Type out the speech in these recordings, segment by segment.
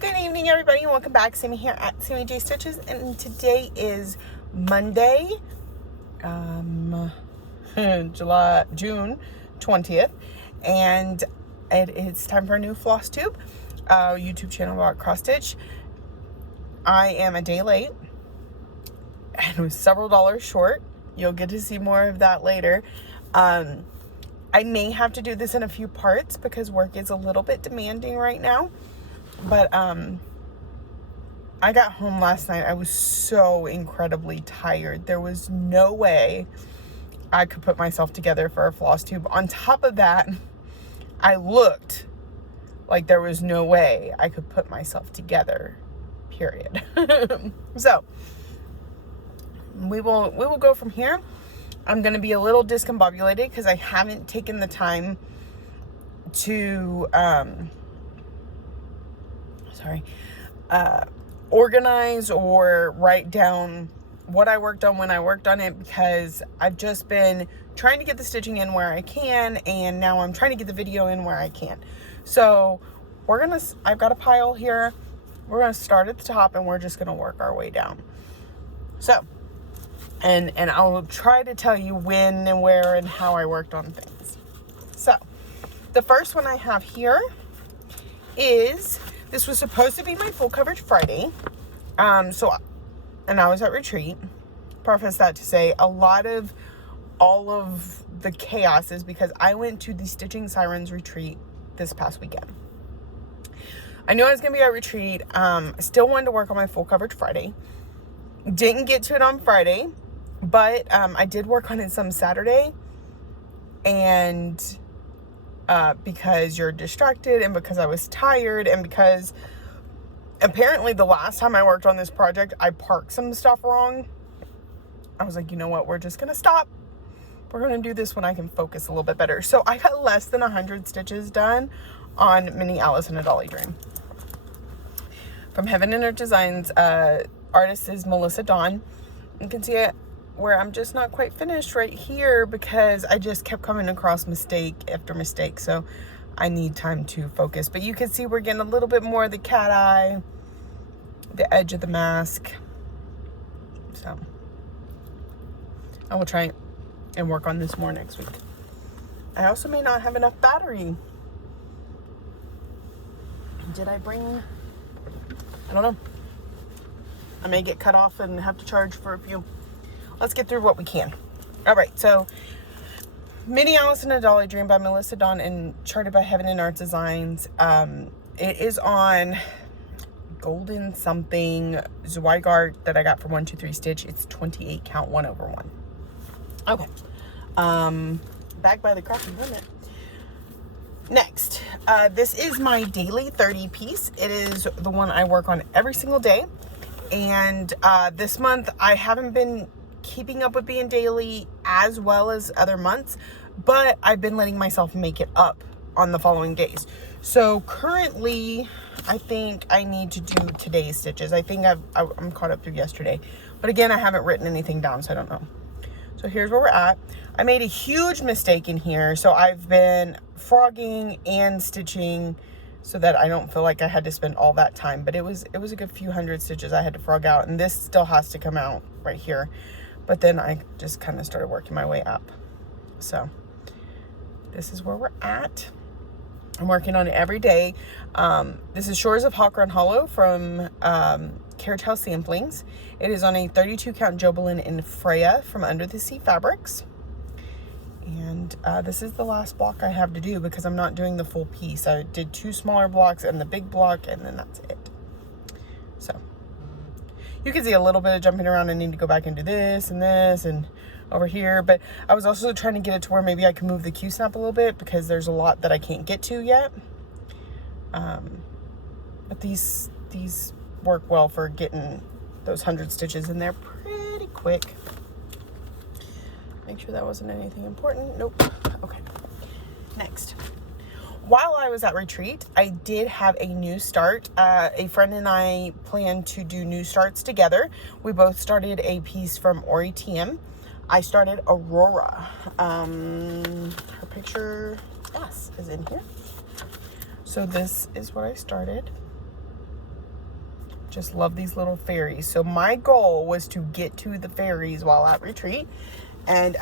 Good evening, everybody, and welcome back. Sammy here at Sammy J Stitches, and today is Monday, June 20th, and it's time for a new Flosstube YouTube channel about cross stitch. I am a day late and was several dollars short. You'll get to see more of that later. I may have to do this in a few parts because work is a little bit demanding right now. But I got home last night. I was so incredibly tired. There was no way I could put myself together for a Flosstube. On top of that, I looked like there was no way I could put myself together, period. So we will go from here. I'm going to be a little discombobulated because I haven't taken the time to organize or write down what I worked on when I worked on it, because I've just been trying to get the stitching in where I can, and now I'm trying to get the video in where I can. So I've got a pile here. We're gonna start at the top and we're just gonna work our way down. So, and I'll try to tell you when and where and how I worked on things. So, the first one I have here is, this was supposed to be my full coverage Friday. And I was at retreat. Preface that to say all of the chaos is because I went to the Stitching Sirens retreat this past weekend. I knew I was going to be at retreat. I still wanted to work on my full coverage Friday. Didn't get to it on Friday, but I did work on it some Saturday. And because you're distracted, and because I was tired, and because apparently the last time I worked on this project, I parked some stuff wrong. I was like, you know what? We're just going to stop. We're going to do this when I can focus a little bit better. So I got less than 100 stitches done on Mini Alice in a Dolly Dream. From Heaven and Earth Designs, artist is Melissa Dawn. You can see it where I'm just not quite finished right here because I just kept coming across mistake after mistake. So I need time to focus. But you can see we're getting a little bit more of the cat eye, the edge of the mask. So I will try and work on this more next week. I also may not have enough battery. Did I bring... I don't know. I may get cut off and have to charge for a few. Let's get through what we can. All right, so Mini Alice in a Dolly Dream by Melissa Dawn and charted by Heaven and Art Designs. It is on Golden something Zweigart that I got for 123 Stitch. It's 28 count 1/1. Okay. Back by the crafting limit. Next, this is my daily 30 piece. It is the one I work on every single day. And this month I haven't been keeping up with being daily as well as other months, but I've been letting myself make it up on the following days. So currently I think I need to do today's stitches. I think I'm caught up through yesterday, but again, I haven't written anything down, so I don't know. So here's where we're at. I made a huge mistake in here. So I've been frogging and stitching so that I don't feel like I had to spend all that time, but it was a good few hundred stitches I had to frog out, and this still has to come out right here. But then I just kind of started working my way up. So this is where we're at. I'm working on it every day. This is Shores of Hawk Run Hollow from Carriage House Samplings. It is on a 32 count Jobelin in Freya from Under the Sea Fabrics. And this is the last block I have to do because I'm not doing the full piece. I did 2 smaller blocks and the big block, and then that's it. So you can see a little bit of jumping around. I need to go back and do this and over here. But I was also trying to get it to where maybe I can move the Q-snap a little bit because there's a lot that I can't get to yet. But these work well for getting those 100 stitches in there pretty quick. Make sure that wasn't anything important. Nope. Okay. Next. While I was at retreat, I did have a new start. A friend and I plan to do new starts together. We both started a piece from Ori TM. I started Aurora. Her picture, yes, is in here. So this is what I started. Just love these little fairies. So my goal was to get to the fairies while at retreat. And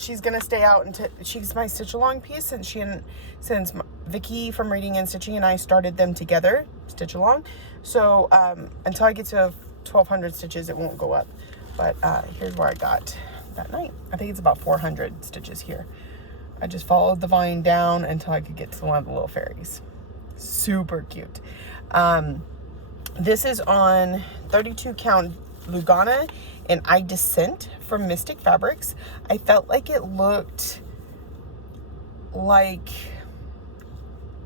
she's going to stay out until she's my stitch along piece since Vicky from Reading and Stitching and I started them together, stitch along. So until I get to 1,200 stitches, it won't go up. But here's where I got that night. I think it's about 400 stitches here. I just followed the vine down until I could get to one of the little fairies. Super cute. This is on 32 count Lugana and I Descent from Mystic Fabrics. I felt like it looked like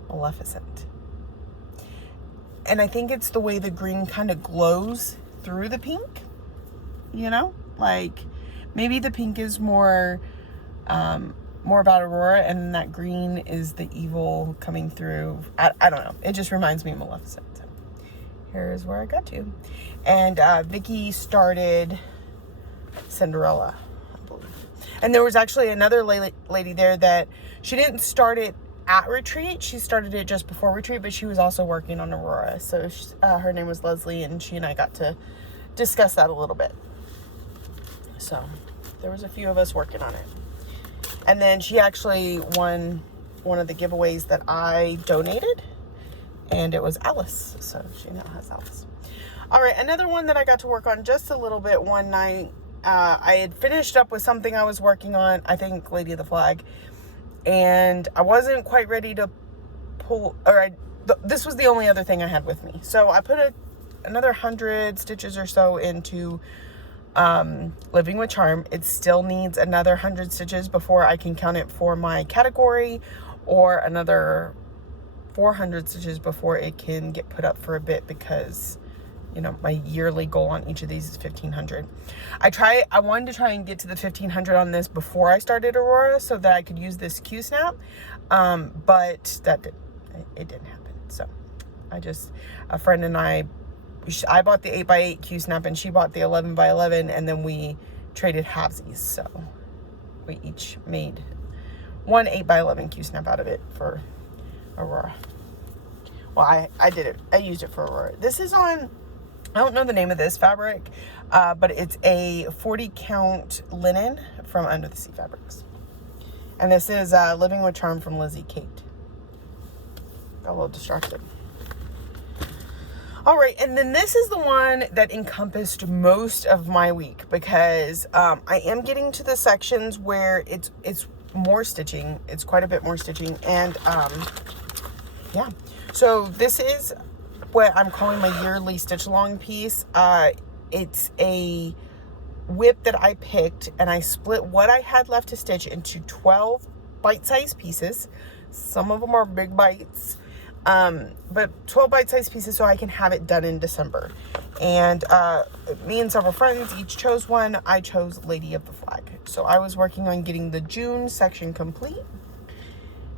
Maleficent. And I think it's the way the green kind of glows through the pink, you know, like maybe the pink is more about Aurora and that green is the evil coming through. I don't know. It just reminds me of Maleficent. So here's where I got to. And Vicky started Cinderella, I believe. And there was actually another lady there that she didn't start it at retreat. She started it just before retreat, but she was also working on Aurora. So her name was Leslie, and she and I got to discuss that a little bit. So there was a few of us working on it. And then she actually won one of the giveaways that I donated, and it was Alice. So she now has Alice. All right, another one that I got to work on just a little bit one night. I had finished up with something I was working on, I think Lady of the Flag, and I wasn't quite ready to pull, this was the only other thing I had with me. So I put another 100 stitches or so into Living with Charm. It still needs another 100 stitches before I can count it for my category, or another 400 stitches before it can get put up for a bit, because you know my yearly goal on each of these is 1,500. I wanted to try and get to the 1,500 on this before I started Aurora so that I could use this Q snap, but it didn't happen. So a friend and I bought the 8x8 Q snap and she bought the 11x11, and then we traded halvesies. So we each made one 8x11 Q snap out of it for Aurora. Well, I did it. I used it for Aurora. This is on, I don't know the name of this fabric, but it's a 40 count linen from Under the Sea Fabrics. And this is Living with Charm from Lizzie Kate. Got a little distracted. All right, and then this is the one that encompassed most of my week, because I am getting to the sections where it's more stitching. It's quite a bit more stitching, and yeah. So this is what I'm calling my yearly stitch along piece. It's a whip that I picked, and I split what I had left to stitch into 12 bite-sized pieces. Some of them are big bites. But 12 bite-sized pieces so I can have it done in December. And me and several friends each chose one. I chose Lady of the Flag. So I was working on getting the June section complete.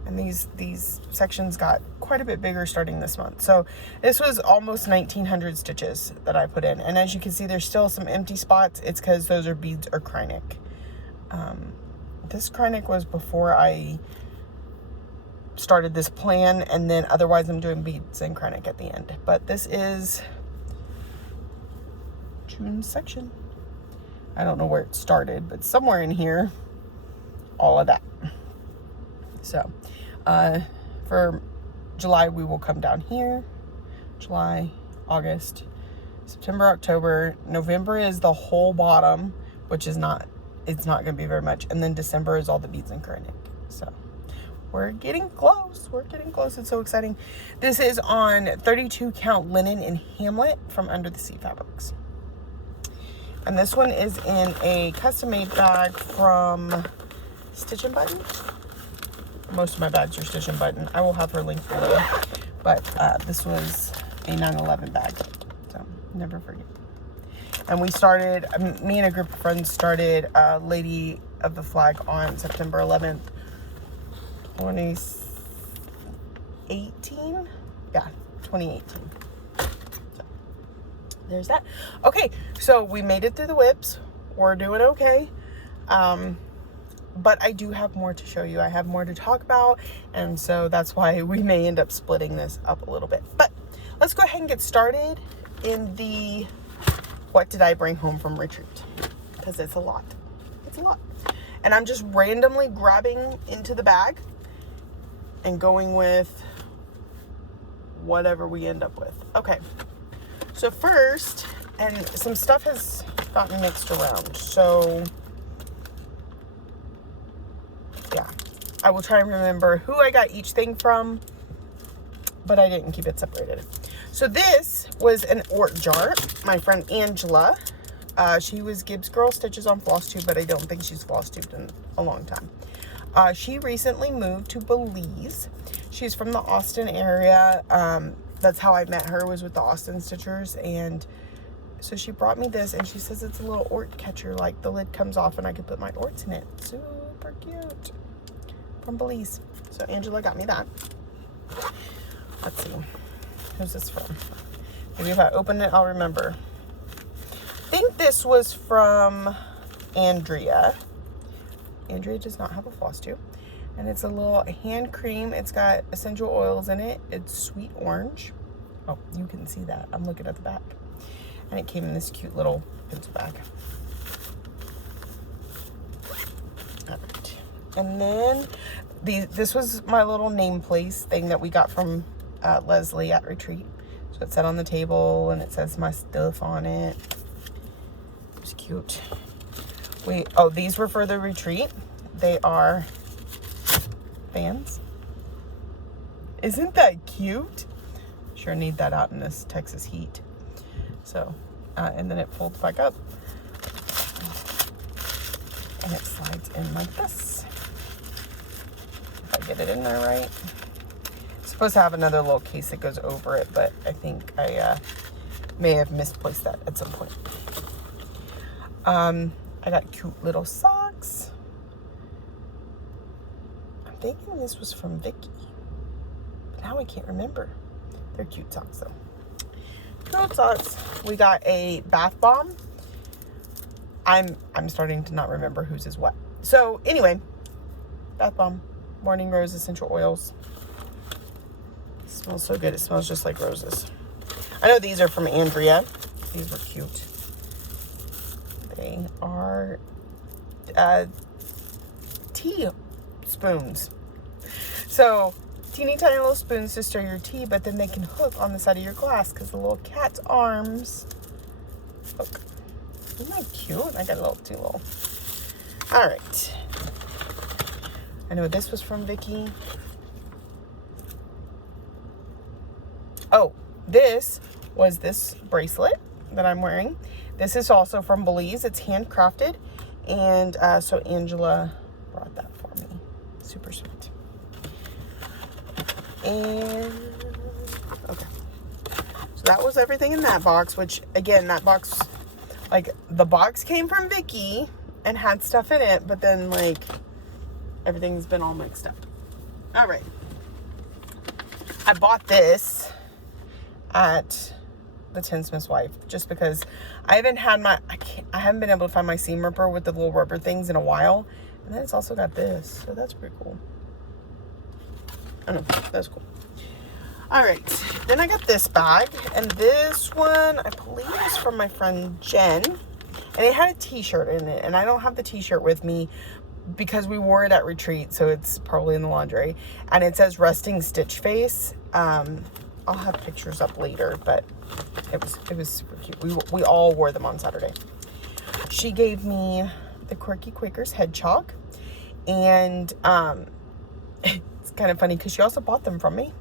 And these sections got quite a bit bigger starting this month. So this was almost 1,900 stitches that I put in. And as you can see, there's still some empty spots. It's because those are beads or Krynic. This Krynic was before I started this plan, and then otherwise I'm doing beads and Krynic at the end. But this is June section. I don't know where it started, but somewhere in here, all of that. So for July, we will come down here. July, August, September, October. November is the whole bottom, which is it's not going to be very much. And then December is all the beads and Krynic. So we're getting close. We're getting close. It's so exciting. This is on 32 count linen in Hamlet from Under the Sea Fabrics. And this one is in a custom made bag from Stitch and Button. Most of my bags are Stitch and Button. I will have her link below. But this was a 9/11 bag. So never forget. And we started, me and a group of friends started Lady of the Flag on September 11th, 2018. Yeah, 2018. So there's that. Okay, so we made it through the whips. We're doing okay. But I do have more to show you. I have more to talk about, and so that's why we may end up splitting this up a little bit. But let's go ahead and get started in the what did I bring home from retreat, because it's a lot. It's a lot. And I'm just randomly grabbing into the bag and going with whatever we end up with. Okay. So first, and some stuff has gotten mixed around. So yeah, I will try and remember who I got each thing from, but I didn't keep it separated. So this was an Ort jar. My friend Angela, she was Gibbs Girl Stitches on Flosstube, but I don't think she's Flosstubed in a long time. She recently moved to Belize. She's from the Austin area. That's how I met her, was with the Austin Stitchers. And so she brought me this, and she says it's a little Ort catcher. Like, the lid comes off and I could put my Orts in it. Super cute. From Belize. So Angela got me that. Let's see. Who's this from? Maybe if I open it, I'll remember. I think this was from Andrea. Andrea does not have a floss tube. And it's a little hand cream. It's got essential oils in it. It's sweet orange. Oh, you can see that. I'm looking at the back. And it came in this cute little pencil bag. All right. And then this was my little name place thing that we got from Leslie at retreat. So it sat on the table and it says my stuff on it. It's cute. These were for the retreat. They are fans. Isn't that cute? Sure need that out in this Texas heat. So, and then it folds back up. And it slides in like this. If I get it in there right. It's supposed to have another little case that goes over it, but I think I may have misplaced that at some point. I got cute little socks. I'm thinking this was from Vicky, but now I can't remember. They're cute socks though. Cute socks. We got a bath bomb. I'm starting to not remember whose is what. So anyway, bath bomb, morning rose essential oils. It smells so good. It smells just like roses. I know these are from Andrea. These were cute. They are tea spoons. So teeny tiny little spoons to stir your tea, but then they can hook on the side of your glass because the little cat's arms hook. Isn't that cute? I got a little too little. All right. I know this was from Vicky. Oh, this was this bracelet that I'm wearing. This is also from Belize. It's handcrafted. And so Angela brought that for me. Super sweet. And, okay. So that was everything in that box, which, again, that box, like, the box came from Vicky and had stuff in it, but then, like, everything's been all mixed up. All right. I bought this at the Tinsmith's Wife just because I haven't had I haven't been able to find my seam ripper with the little rubber things in a while. And then it's also got this, so that's pretty cool. I don't know, that's cool. All right, then I got this bag, and this one I believe is from my friend Jen, and it had a t-shirt in it, and I don't have the t-shirt with me because we wore it at retreat, so it's probably in the laundry, and it says resting stitch face. I'll have pictures up later, but it was super cute. We all wore them on Saturday. She gave me the Quirky Quakers head chalk, and it's kind of funny because she also bought them from me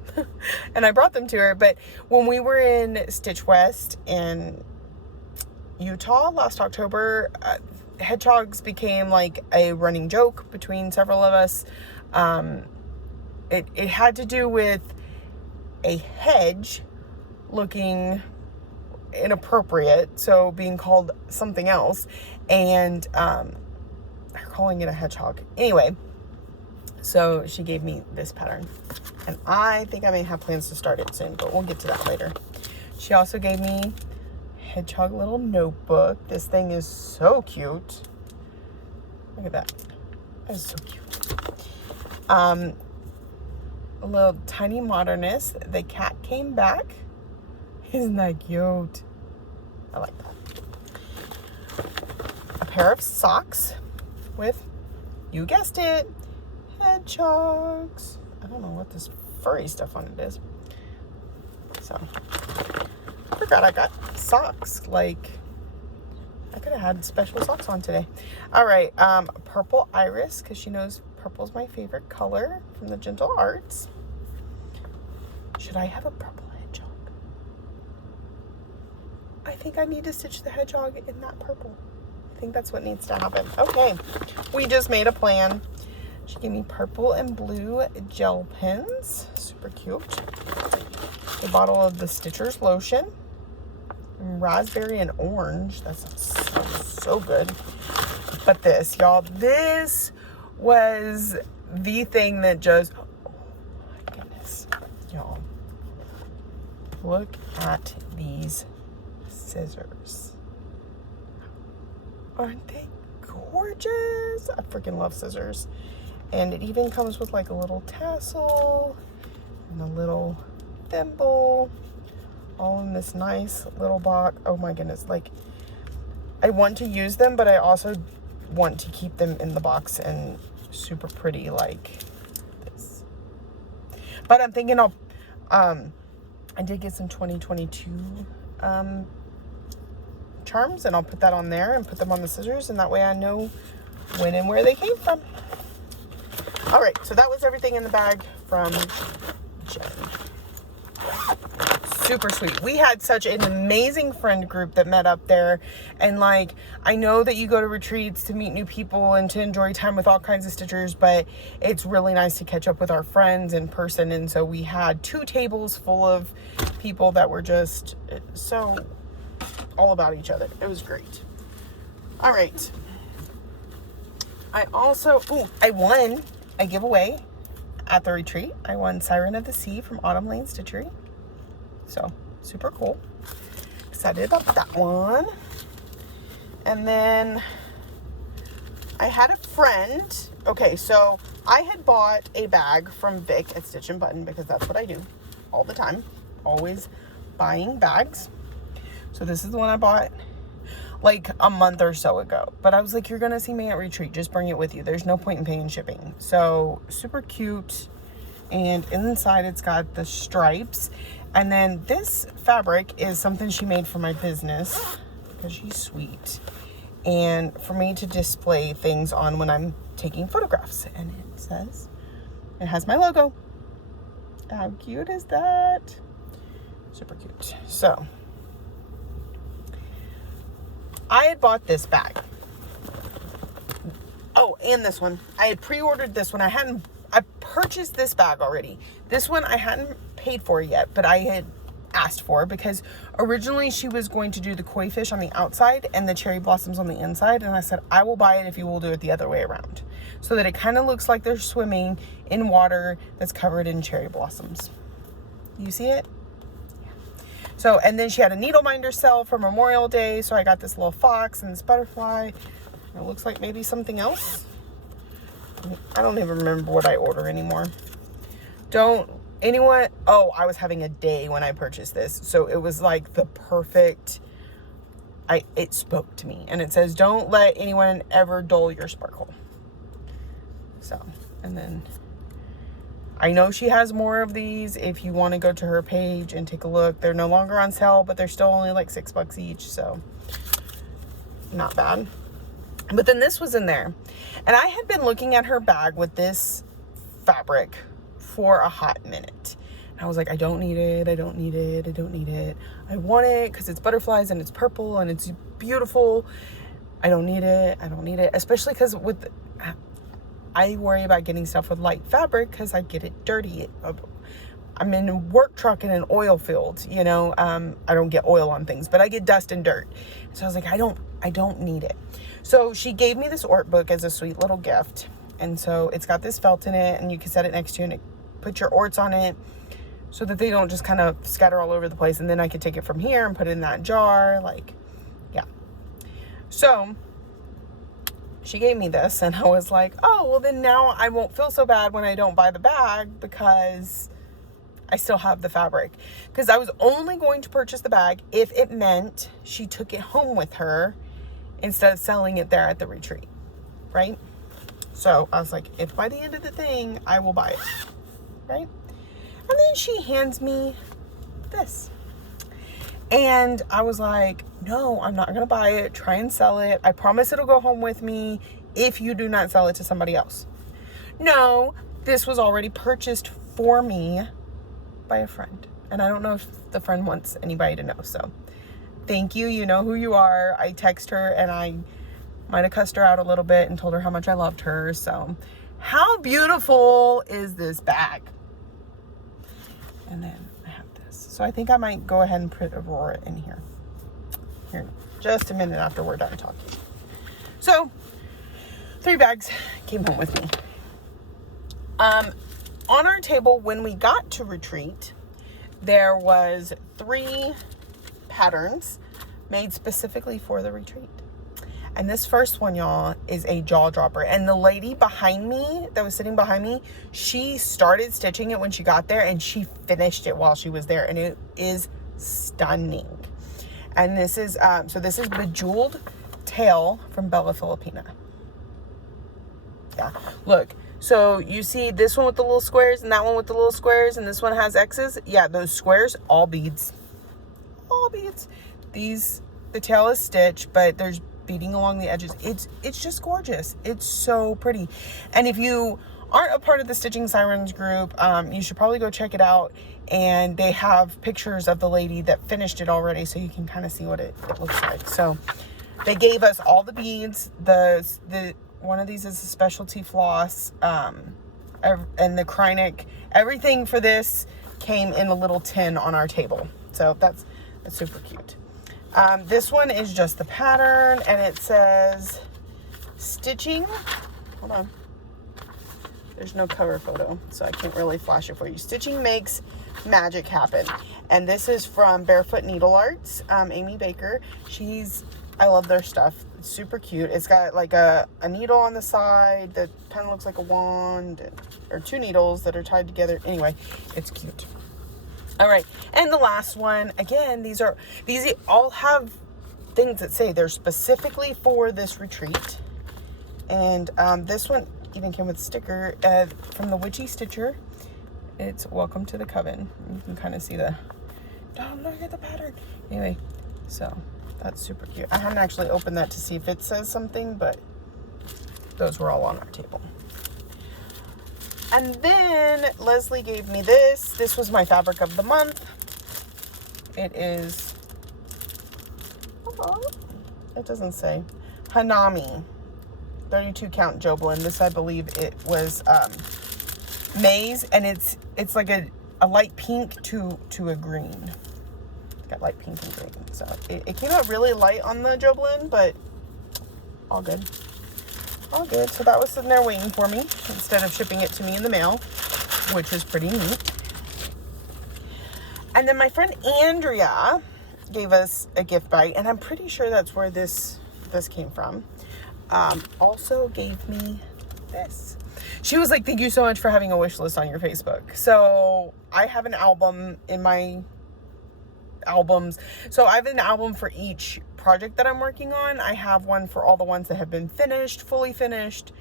and I brought them to her. But when we were in Stitch West in Utah last October, hedgehogs became like a running joke between several of us. It had to do with a hedge looking inappropriate, so being called something else, and they're calling it a hedgehog. Anyway, so she gave me this pattern, and I think I may have plans to start it soon, but we'll get to that later. She also gave me hedgehog little notebook. This thing is so cute. Look at that. That is so cute. A little tiny modernist. The cat came back. Isn't that cute? I like that. A pair of socks with, you guessed it, hedgehogs. I don't know what this furry stuff on it is. So, I forgot I got socks. Like, I could have had special socks on today. All right, purple iris, because she knows purple's my favorite color from the Gentle Arts. Should I have a purple hedgehog? I think I need to stitch the hedgehog in that purple. I think that's what needs to happen. Okay, we just made a plan. She gave me purple and blue gel pens. Super cute. A bottle of the Stitcher's lotion. Raspberry and orange. That sounds so good. But this, y'all, this was the thing that just, oh my goodness, y'all. Look at these scissors. Aren't they gorgeous? I freaking love scissors. And it even comes with like a little tassel and a little thimble, all in this nice little box. Oh my goodness, like, I want to use them, but I also want to keep them in the box and super pretty like this. But I'm thinking I'll, I did get some 2022 charms, and I'll put that on there and put them on the scissors, and that way I know when and where they came from. All right, so that was everything in the bag from Jen. Super sweet. We had such an amazing friend group that met up there, and like, I know that you go to retreats to meet new people and to enjoy time with all kinds of stitchers, but it's really nice to catch up with our friends in person. And so we had 2 tables full of people that were just so all about each other. It was great. All right, I also, I won a giveaway at the retreat. I won Siren of the Sea from Autumn Lane Stitchery. So, super cool. Excited about that one. And then I had a friend. Okay, so I had bought a bag from Vic at Stitch and Button, because that's what I do all the time. Always buying bags. So this is the one I bought like a month or so ago. But I was like, you're going to see me at retreat. Just bring it with you. There's no point in paying shipping. So, super cute. And inside it's got the stripes. And then this fabric is something she made for my business, because she's sweet, and for me to display things on when I'm taking photographs. And it says, it has my logo. How cute is that? Super cute. So, I had bought this bag. Oh, and this one. I had pre-ordered this one. I purchased this bag already. This one I hadn't paid for yet, but I had asked for, because originally she was going to do the koi fish on the outside and the cherry blossoms on the inside. And I said, I will buy it if you will do it the other way around, so that it kind of looks like they're swimming in water that's covered in cherry blossoms. You see it? Yeah. So, and then she had a needle minder sale for Memorial Day. So I got this little fox and this butterfly. It looks like maybe something else. I don't even remember what I order anymore. I was having a day when I purchased this. So it was like the perfect, it spoke to me. And it says, don't let anyone ever dull your sparkle. So, and then I know she has more of these. If you want to go to her page and take a look, they're no longer on sale, but they're still only like $6 each. So not bad. But then this was in there, and I had been looking at her bag with this fabric for a hot minute. And I was like, I don't need it. I don't need it. I don't need it. I want it because it's butterflies and it's purple and it's beautiful. I don't need it. I don't need it. Especially because I worry about getting stuff with light fabric because I get it dirty. I'm in a work truck in an oil field, you know. I don't get oil on things, but I get dust and dirt. So I was like, I don't need it. So she gave me this Ort book as a sweet little gift. And so it's got this felt in it, and you can set it next to you and put your Orts on it so that they don't just kind of scatter all over the place. And then I could take it from here and put it in that jar. Like, yeah. So she gave me this, and I was like, oh, well then now I won't feel so bad when I don't buy the bag, because I still have the fabric, because I was only going to purchase the bag if it meant she took it home with her instead of selling it there at the retreat, right? So I was like, if by the end of the thing, I will buy it, right? And then she hands me this. And I was like, no, I'm not going to buy it. Try and sell it. I promise it'll go home with me if you do not sell it to somebody else. No, this was already purchased for me by a friend. And I don't know if the friend wants anybody to know. So thank you. You know who you are. I text her and I might have cussed her out a little bit and told her how much I loved her. So how beautiful is this bag? And then I have this. So I think I might go ahead and put Aurora in here. Here, just a minute after we're done talking. So 3 bags came home with me. On our table, when we got to retreat, there was 3 patterns made specifically for the retreat. And this first one, y'all, is a jaw dropper. And the lady behind me, that was sitting behind me, she started stitching it when she got there, and she finished it while she was there. And it is stunning. And this is, so this is Bejeweled Tail from Bella Filipina. Yeah, look. So you see this one with the little squares and that one with the little squares, and this one has X's. Yeah, those squares, all beads. All beads. The tail is stitched, but there's beading along the edges. It's just gorgeous. It's so pretty. And if you aren't a part of the Stitching Sirens group, you should probably go check it out. And they have pictures of the lady that finished it already, so you can kind of see what it looks like. So they gave us all the beads. The one of these is a specialty floss, and the Krynic. Everything for this came in a little tin on our table. So that's super cute. This one is just the pattern, and it says stitching. Hold on. There's no cover photo, so I can't really flash it for you. Stitching makes magic happen. And this is from Barefoot Needle Arts, Amy Baker. I love their stuff. It's super cute. It's got like a needle on the side that kind of looks like a wand, or 2 needles that are tied together. Anyway, it's cute. All right, and the last one, again, these all have things that say they're specifically for this retreat. And this one even came with a sticker from the Witchy Stitcher. It's Welcome to the Coven. You can kind of see don't look at the pattern. Anyway, so that's super cute. I haven't actually opened that to see if it says something, but those were all on our table. And then Leslie gave me this. This was my fabric of the month. It is, it doesn't say, Hanami, 32 count Joblin. This, I believe it was maize, and it's like a light pink to a green. It's got light pink and green. So it came out really light on the Joblin, but all good. All good. So that was sitting there waiting for me instead of shipping it to me in the mail, which is pretty neat. And then my friend Andrea gave us a gift bag, and I'm pretty sure that's where this came from. Also gave me this. She was like, thank you so much for having a wish list on your Facebook. So I have an album in my albums. So I have an album for each project that I'm working on. I have one for all the ones that have been finished, fully finished,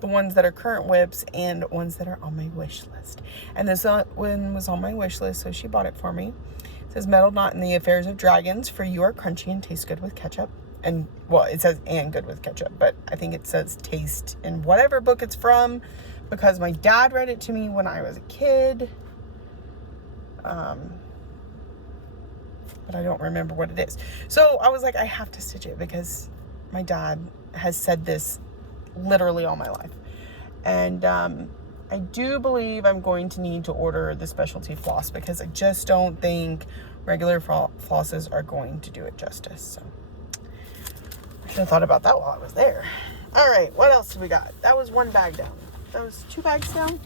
the ones that are current whips, and ones that are on my wish list. And this one was on my wish list, so she bought it for me. It says, Meddle Not in the Affairs of Dragons, for you are crunchy and taste good with ketchup. And, well, it says and good with ketchup, but I think it says taste in whatever book it's from, because my dad read it to me when I was a kid. But I don't remember what it is. So I was like, I have to stitch it because my dad has said this literally all my life. And I do believe I'm going to need to order the specialty floss, because I just don't think regular flosses are going to do it justice. So I should have thought about that while I was there. All right, what else do we got? That was 1 bag down. That was 2 bags down.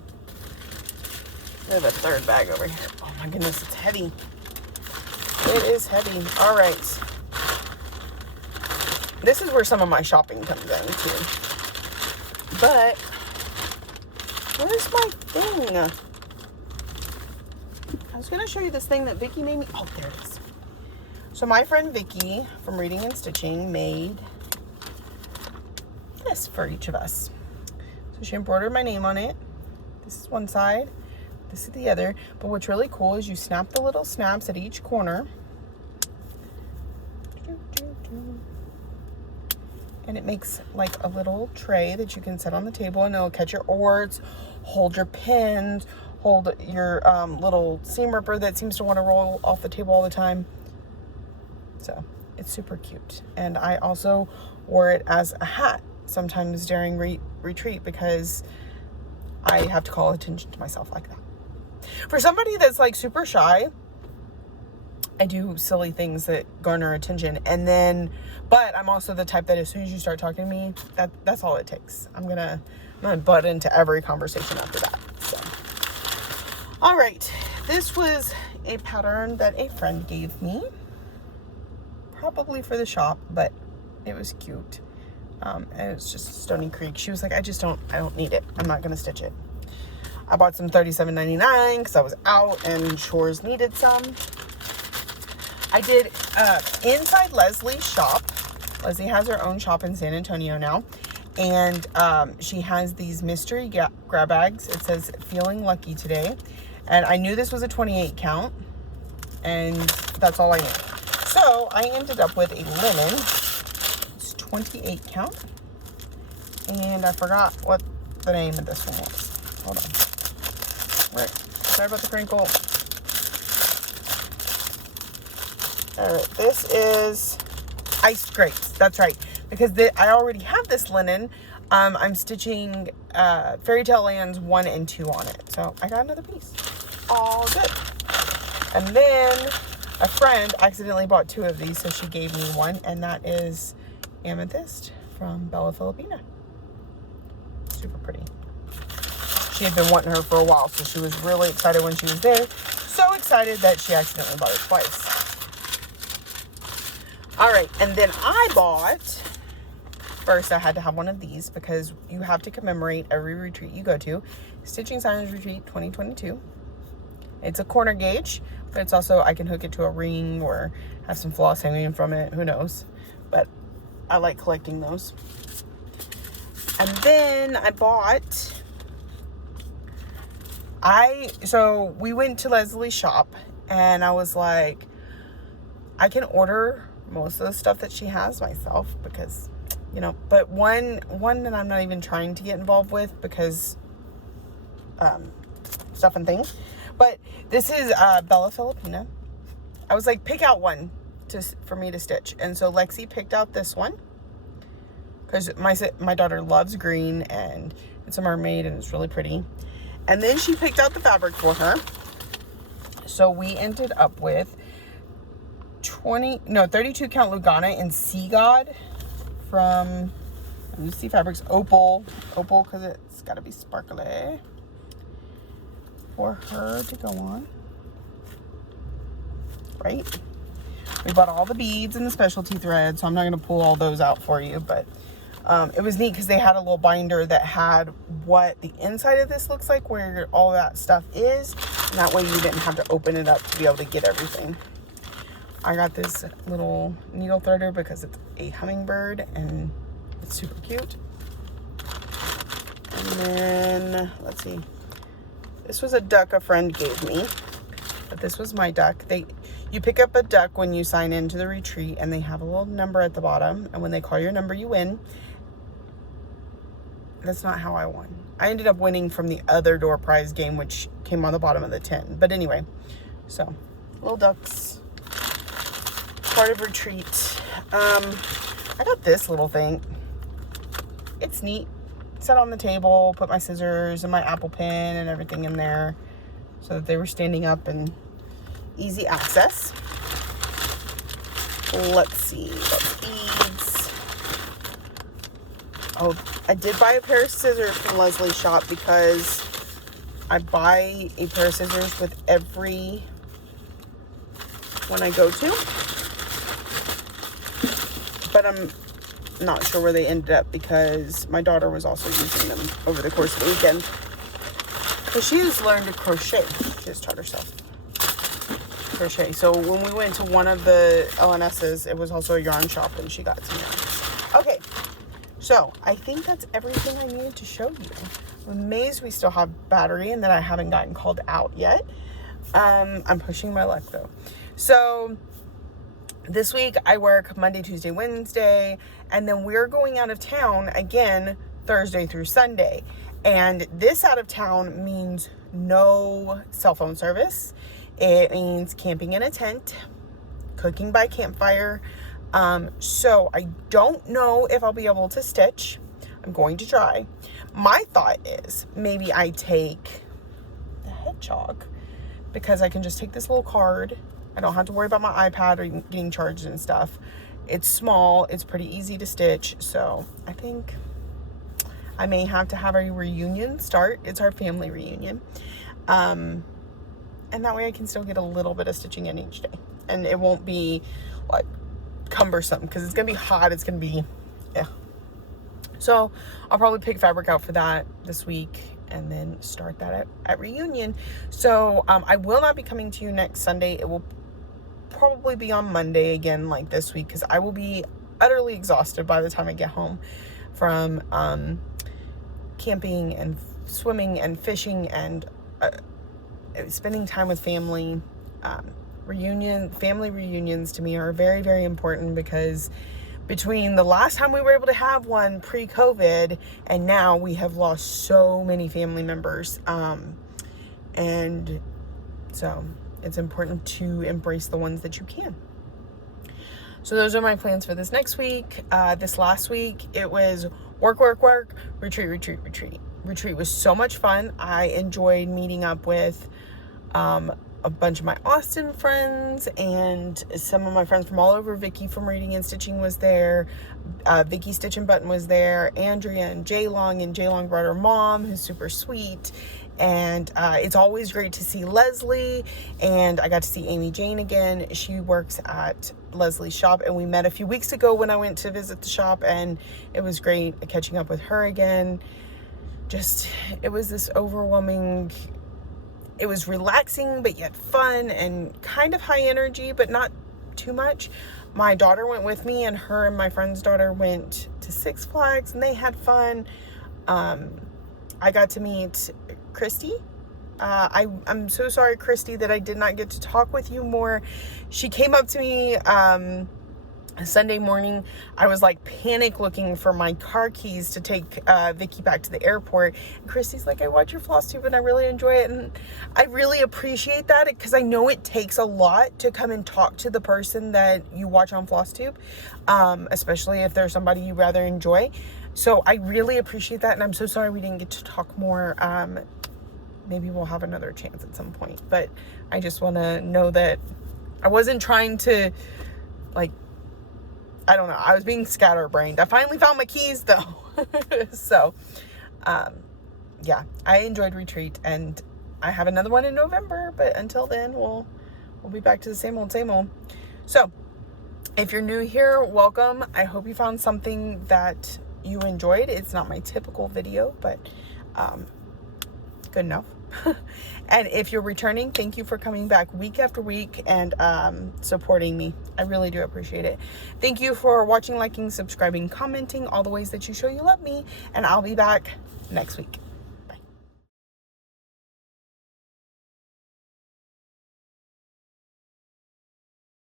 We have a 3rd bag over here. Oh my goodness, it's heavy. It is heavy. All right. This is where some of my shopping comes in too. But where's my thing? I was going to show you this thing that Vicky made me. Oh, there it is. So my friend Vicky from Reading and Stitching made this for each of us. So she embroidered my name on it. This is one side, this is the other. But what's really cool is you snap the little snaps at each corner. And it makes like a little tray that you can set on the table, and it'll catch your orts, hold your pins, hold your little seam ripper that seems to want to roll off the table all the time. So it's super cute. And I also wore it as a hat sometimes during retreat because I have to call attention to myself like that. For somebody that's like super shy, I do silly things that garner attention, and then, but I'm also the type that as soon as you start talking to me, that's all it takes. I'm gonna butt into every conversation after that. So, all right, this was a pattern that a friend gave me, probably for the shop, but it was cute. And it's just Stony Creek. She was like, I don't need it. I'm not gonna stitch it. I bought some $37.99 because I was out and Shores needed some. I did inside Leslie's shop. Leslie has her own shop in San Antonio now. And she has these mystery grab bags. It says, feeling lucky today. And I knew this was a 28 count. And that's all I knew. So I ended up with a linen. It's 28 count. And I forgot what the name of this one was. Hold on. Right. Sorry about the crinkle. Alright, this is Iced Grapes. That's right. Because I already have this linen. I'm stitching Fairy Tale Lands 1 and 2 on it. So I got another piece. All good. And then a friend accidentally bought 2 of these, so she gave me one. And that is Amethyst from Bella Filipina. Super pretty. She had been wanting her for a while, so she was really excited when she was there. So excited that she accidentally bought it twice. All right, and then I bought, first I had to have one of these because you have to commemorate every retreat you go to. Stitching Science Retreat 2022. It's a corner gauge, but it's also, I can hook it to a ring or have some floss hanging from it, who knows. But I like collecting those. And then I bought, so we went to Leslie's shop and I was like, I can order most of the stuff that she has myself because, you know, but one that I'm not even trying to get involved with because stuff and things. But this is Bella Filipina. I was like, pick out one for me to stitch. And so Lexi picked out this one because my daughter loves green and it's a mermaid and it's really pretty. And then she picked out the fabric for her. So we ended up with 32 count Lugana in Sea God from Sea Fabrics Opal because it's got to be sparkly for her to go on, right? We bought all the beads and the specialty thread, so I'm not going to pull all those out for you, but it was neat because they had a little binder that had what the inside of this looks like, where all that stuff is, and that way you didn't have to open it up to be able to get everything. I got this little needle threader because it's a hummingbird and it's super cute. And then, let's see. This was a duck a friend gave me, but this was my duck. You pick up a duck when you sign into the retreat and they have a little number at the bottom. And when they call your number, you win. That's not how I won. I ended up winning from the other door prize game, which came on the bottom of the tin. But anyway, so little ducks. Part of retreat. I got this little thing. It's neat. Set on the table, put my scissors and my apple pin and everything in there so that they were standing up and easy access. Let's see, beads. Oh, I did buy a pair of scissors from Leslie's shop because I buy a pair of scissors with every one I go to. But I'm not sure where they ended up because my daughter was also using them over the course of the weekend. Because she has learned to crochet. She just taught herself. crochet. So when we went to one of the LNS's, it was also a yarn shop, and she got some yarns. Okay, so I think that's everything I needed to show you. I'm amazed we still have battery and that I haven't gotten called out yet. I'm pushing my luck though. So this week I work Monday, Tuesday, Wednesday, and then we're going out of town again Thursday through Sunday. And this out of town means no cell phone service. It means camping in a tent, cooking by campfire. So I don't know if I'll be able to stitch. I'm going to try. My thought is maybe I take the hedgehog, because I can just take this little card. I don't have to worry about my iPad or getting charged and stuff. It's small. It's pretty easy to stitch. So I think I may have to have a reunion start. It's our family reunion. And that way I can still get a little bit of stitching in each day. And it won't be like cumbersome, because it's going to be hot. It's going to be, yeah. So I'll probably pick fabric out for that this week and then start that at reunion. So I will not be coming to you next Sunday. It will probably be on Monday again, like this week, because I will be utterly exhausted by the time I get home from camping and swimming and fishing and spending time with family. Family reunions to me are very, very important, because between the last time we were able to have one pre-COVID and now, we have lost so many family members. And so it's important to embrace the ones that you can. So those are my plans for this next week. This last week, it was work, retreat. Retreat was so much fun. I enjoyed meeting up with a bunch of my Austin friends and some of my friends from all over. Vicky from Reading and Stitching was there. Vicky Stitch and Button was there. Andrea and Jaylong brought her mom, who's super sweet. And it's always great to see Leslie. And I got to see Amy Jane again. She works at Leslie's shop, and we met a few weeks ago when I went to visit the shop, and it was great catching up with her again. It was this overwhelming, it was relaxing, but yet fun and kind of high energy, but not too much. My daughter went with me, and her and my friend's daughter went to Six Flags, and they had fun. I got to meet Christy. I'm so sorry, Christy, that I did not get to talk with you more. She came up to me Sunday morning. I was like panic looking for my car keys to take Vicky back to the airport. And Christy's like, I watch your Flosstube and I really enjoy it. And I really appreciate that, because I know it takes a lot to come and talk to the person that you watch on Flosstube, especially if there's somebody you rather enjoy. So I really appreciate that. And I'm so sorry we didn't get to talk more. Maybe we'll have another chance at some point. But I just want to know that I wasn't trying to, like, I don't know. I was being scatterbrained. I finally found my keys though. So, yeah, I enjoyed retreat, and I have another one in November, but until then we'll be back to the same old. So if you're new here, welcome. I hope you found something that you enjoyed. It's not my typical video, but, good enough. And if you're returning, thank you for coming back week after week and supporting me. I really do appreciate it. Thank you for watching, liking, subscribing, commenting, all the ways that you show you love me, and I'll be back next week.